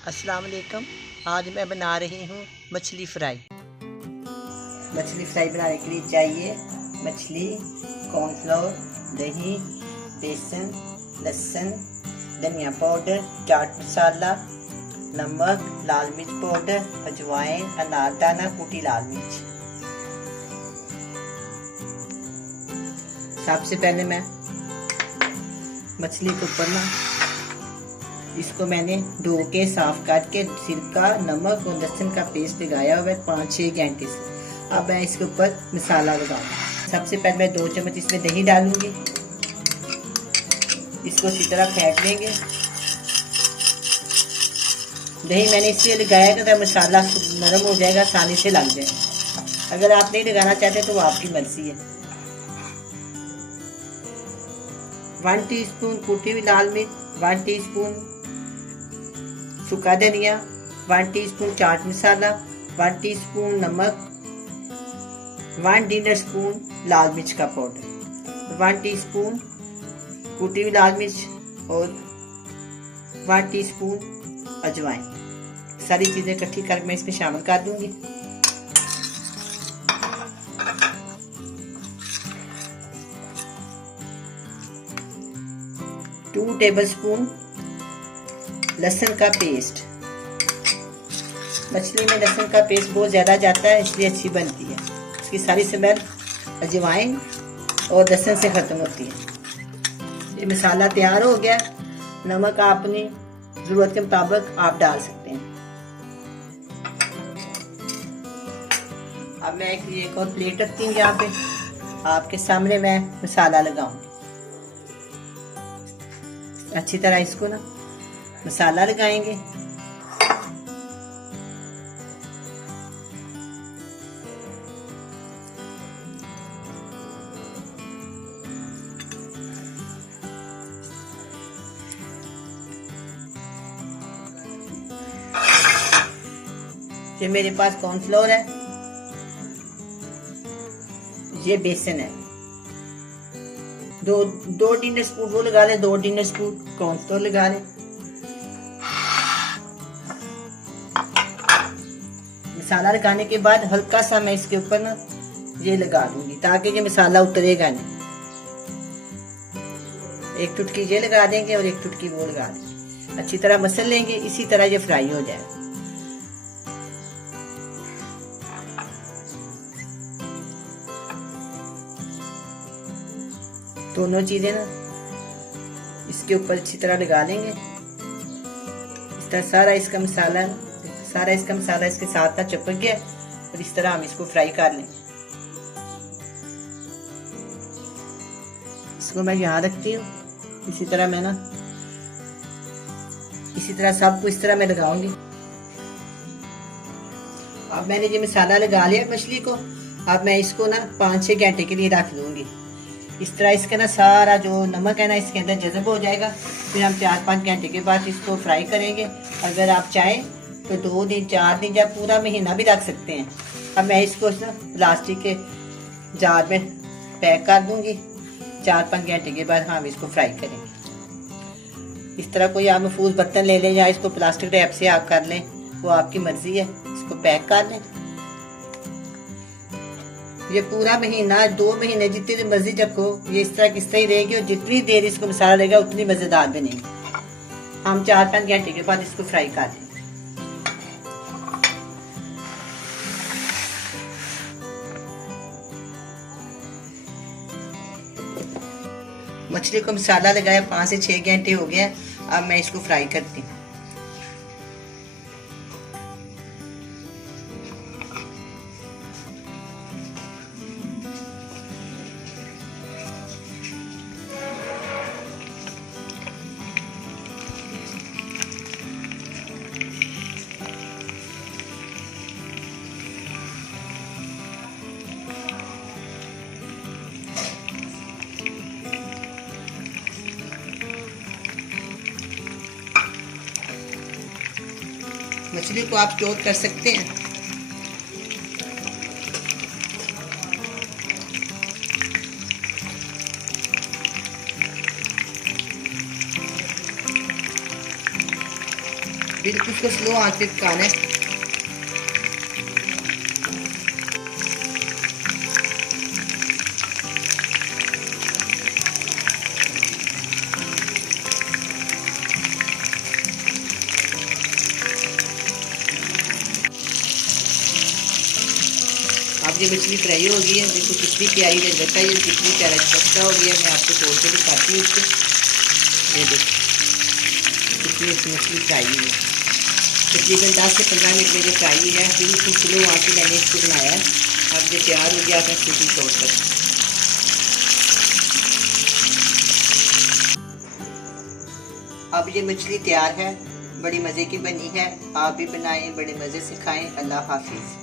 अस्सलाम वालेकुम। आज मैं बना रही हूँ मछली फ्राई। मछली फ्राई बनाने के लिए चाहिए मछली, कॉर्नफ्लोर, दही, बेसन, लहसुन, धनिया पाउडर, चाट मसाला, नमक, लाल मिर्च पाउडर, अजवाइन, अनारदाना, कुटी लाल मिर्च। सबसे पहले मैं मछली को ऊपर इसको मैंने धो के साफ करके सिरका, नमक और लहसुन का पेस्ट लगाया हुआ है 5-6 घंटे से। अब मैं इसके ऊपर मसाला लगाऊंगी। सबसे पहले मैं 2 चम्मच इसमें दही डालूंगी। इसको अच्छी तरह फेंट लेंगे। दही मैंने इसलिए लगाया कि मसाला नरम हो जाएगा, आसानी से लग जाए। अगर आप नहीं लगाना चाहते तो वो आपकी मर्जी है। 1 टीस्पून कुटी हुई लाल मिर्च, 1 टीस्पून सूखा धनिया, 1 टीस्पून चाट मसाला, 1 टीस्पून नमक, 1 डिनर स्पून लाल मिर्च का पाउडर, 1 टीस्पून कुटी हुई लाल मिर्च और 1 टीस्पून अजवाइन। सारी चीजें इकट्ठी कर मैं इसमें शामिल कर दूंगी। टू टेबलस्पून लहसुन का पेस्ट। मछली में लहसुन का पेस्ट बहुत ज़्यादा जाता है, इसलिए अच्छी बनती है। इसकी सारी स्मेल अजवाइन और लहसुन से ख़त्म होती है। ये मसाला तैयार हो गया। नमक अपनी ज़रूरत के मुताबिक आप डाल सकते हैं। अब मैं एक और प्लेट रखती हूँ यहाँ पे। आपके सामने मैं मसाला लगाऊंगी। अच्छी तरह इसको मसाला लगाएंगे। ये मेरे पास कॉर्नफ्लोर है, ये बेसन है। दो डिनर स्पून वो लगा ले, 2 डिनर स्पून कॉर्नफ्लोर लगा ले। मसाला लगाने के बाद हल्का सा मैं इसके ऊपर ये लगा दूंगी ताकि ये मसाला उतरेगा नहीं। 1 चुटकी ये लगा देंगे और 1 चुटकी वो लगा देंगे। अच्छी तरह मसल लेंगे। इसी तरह ये फ्राई हो जाए। दोनों चीजें इसके ऊपर अच्छी तरह लगा लेंगे। इस तरह सारा इसका मसाला इसके साथ चिपक गया और इस तरह हम इसको फ्राई कर लेंगे। इसको मैं यहाँ रखती हूँ। इसी तरह मैं इसी तरह सबको इस तरह मैं लगाऊंगी। अब मैंने ये मसाला लगा लिया मछली को। अब मैं इसको 5-6 घंटे के लिए रख दूंगी। इस तरह इसका सारा जो नमक है इसके अंदर जज़ब हो जाएगा। फिर हम 4-5 घंटे के बाद इसको फ्राई करेंगे। अगर आप चाहें तो 2 दिन, 4 दिन या पूरा महीना भी रख सकते हैं। अब मैं इसको प्लास्टिक के जार में पैक कर दूंगी। 4-5 घंटे के बाद हम इसको फ्राई करेंगे। इस तरह कोई आप महफूज बर्तन ले लें या इसको प्लास्टिक रैप से आप कर लें, वो आपकी मर्जी है। इसको पैक कर लें। ये पूरा महीना, 2 महीने जितनी मर्जी रखो, ये इस तरह किस तरह रहेगी और जितनी देर इसको मसाला लगेगा उतनी मजेदार बनेगी। हम 4-5 घंटे के बाद इसको फ्राई कर लेंगे। मछली को मसाला लगाया 5 से 6 घंटे हो गया। अब मैं इसको फ्राई करती हूँ। मछली को आप स्टोर कर सकते हैं। बिल्कुल इसको स्लो आंच पे पकाना है। अब ये मछली फ्राई हो गई है, देखो कितनी प्यारी लग रहा है, ये कितनी प्यारा खस्ता हो गया। मैं आपको तोड़ के दिखाती हूँ इसको। ये देखो कितनी अच्छी मछली फ्राई हुई है। तकरीबन 10 से 15 मिनट में जो फ्राई हुई है, बिल्कुल स्लो आंच पे मैंने इसको बनाया है। अब ये तैयार हो गया, मैं सीटी तोड़ कर। अब ये मछली तैयार है, बड़ी मज़े की बनी है। आप भी बनाएं, बड़े मज़े से खाएं। अल्लाह हाफिज़।